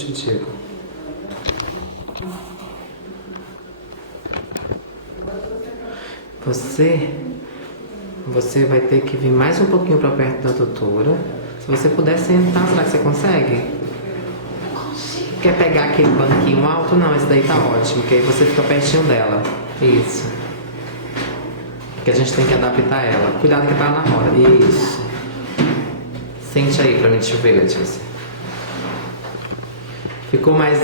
Titico. Você vai ter que vir mais um pouquinho para perto da doutora. Se você puder sentar, será que você consegue? Consigo. Quer pegar aquele banquinho alto? Não, esse daí tá ótimo, que aí você fica pertinho dela. Isso. Que a gente tem que adaptar ela. Cuidado que tá na roda. Isso. Sente aí pra mim, deixa eu ver, Letícia. Ficou mais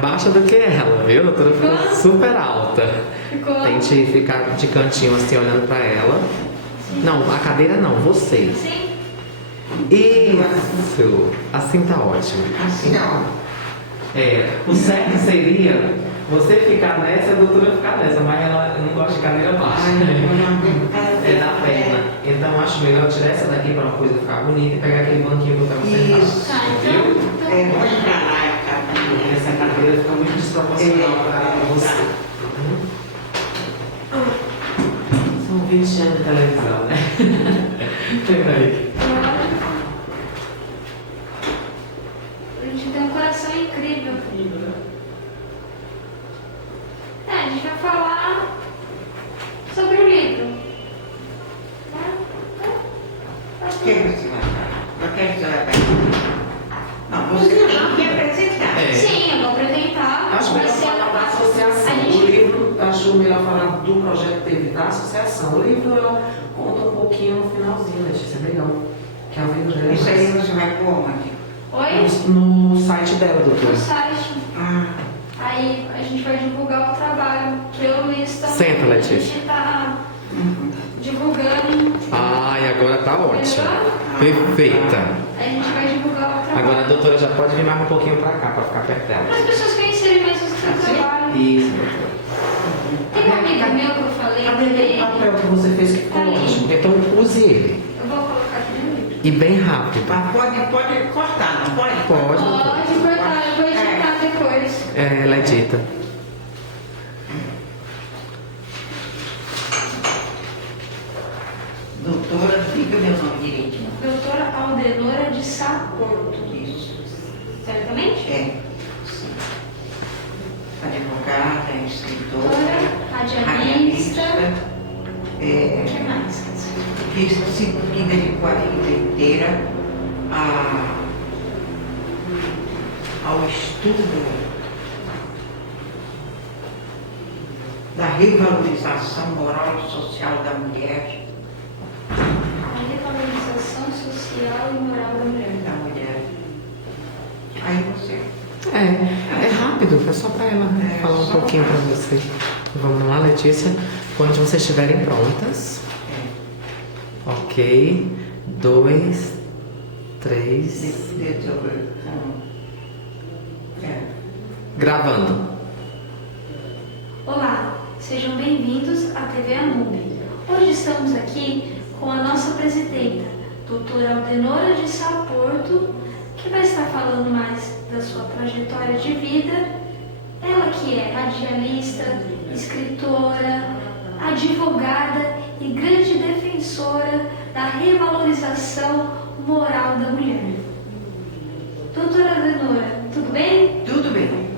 baixa do que ela, viu? A doutora ficou super alta. Ficou. Tente ficar de cantinho assim, olhando pra ela. Sim. Não, a cadeira não, você. Sim. Isso. Assim tá ótimo. Assim não. O certo seria você ficar nessa e a doutora ficar nessa, mas ela não gosta de cadeira baixa. É na perna. Então acho melhor tirar essa daqui pra uma coisa ficar bonita e pegar aquele banquinho que eu tava sentado. Isso. Tá, então. Vamos pra lá, cadeira. Essa cadeira fica muito desproporcional para você. São 20 anos de televisão, né? Pega aí. A gente tem um coração incrível. A gente vai falar sobre o livro. O que você vai falar? Eu quero que você vai falar. Não, você tem que apresentar. Sim, eu vou apresentar. Acho melhor falar da associação. O livro, acho melhor falar do projeto dele, da associação. O livro eu conto um pouquinho no finalzinho, Letícia, é legal. Que a vida já é Isso aí mais. você vai por onde? Oi? No site dela, doutora. No site. Ah, Aí a gente vai divulgar o trabalho que eu e o Luiz estamos. Senta, A Letícia. gente tá divulgando. Ai, agora tá ótimo. Melhor? Perfeita. Aí a gente vai divulgar o trabalho. Agora a doutora já pode vir mais um pouquinho pra cá, pra ficar perto dela. Para as pessoas conhecerem mais o seu trabalho. Isso, doutora. Tem um amigo meu que eu falei Cadê aquele dele. papel que você fez que ficou Ali. ótimo? Então use ele. Eu vou colocar aqui no livro. E bem rápido. mas pode cortar, não pode? Pode, doutora. Pode cortar, eu vou editar depois. Ela edita. Doutora, diga meu nome direitinho. Doutora Aldenora de Sá Porto. Isso. Certamente? É. Sim. Advogada, escritora, Doutora, radialista. O é, que mais? disciplina de quadrilha inteira ao estudo da revalorização moral e social da mulher, A revalorização social e moral da mulher. Aí você. É rápido, é só pra ela falar um só pouquinho pra pra- você. Vamos lá, Letícia. Quando vocês estiverem prontas. Ok. 2, 3. Gravando. Olá, sejam bem-vindos à TV Anub. Hoje estamos aqui com a nossa presidenta, doutora Aldenora de Sá Porto, que vai estar falando mais da sua trajetória de vida. Ela que é radialista, escritora, advogada e grande defensora da revalorização moral da mulher. Doutora Aldenora, tudo bem? Tudo bem.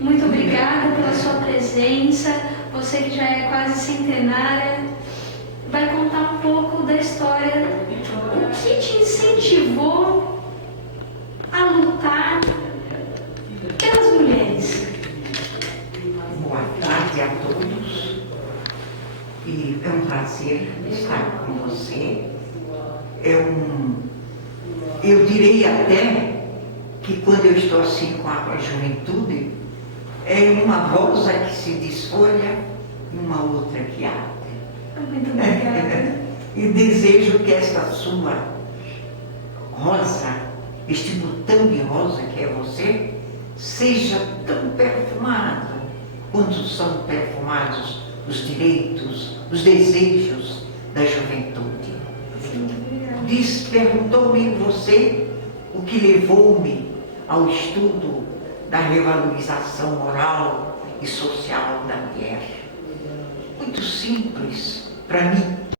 Muito obrigada pela sua presença. Você que já é quase centenária, vai contar um pouco da história. O que te incentivou a lutar pelas mulheres? Boa tarde a todos. E é um prazer estar com você. Eu direi até que quando eu estou assim com a juventude, é uma rosa que se desfolha e uma outra que arde. Muito obrigada. E desejo que esta sua rosa, este botão de rosa que é você, seja tão perfumado quanto são perfumados os direitos, os desejos da juventude. Muito obrigada. Perguntou-me você o que levou-me ao estudo da revalorização moral e social da mulher. Muito simples para mim.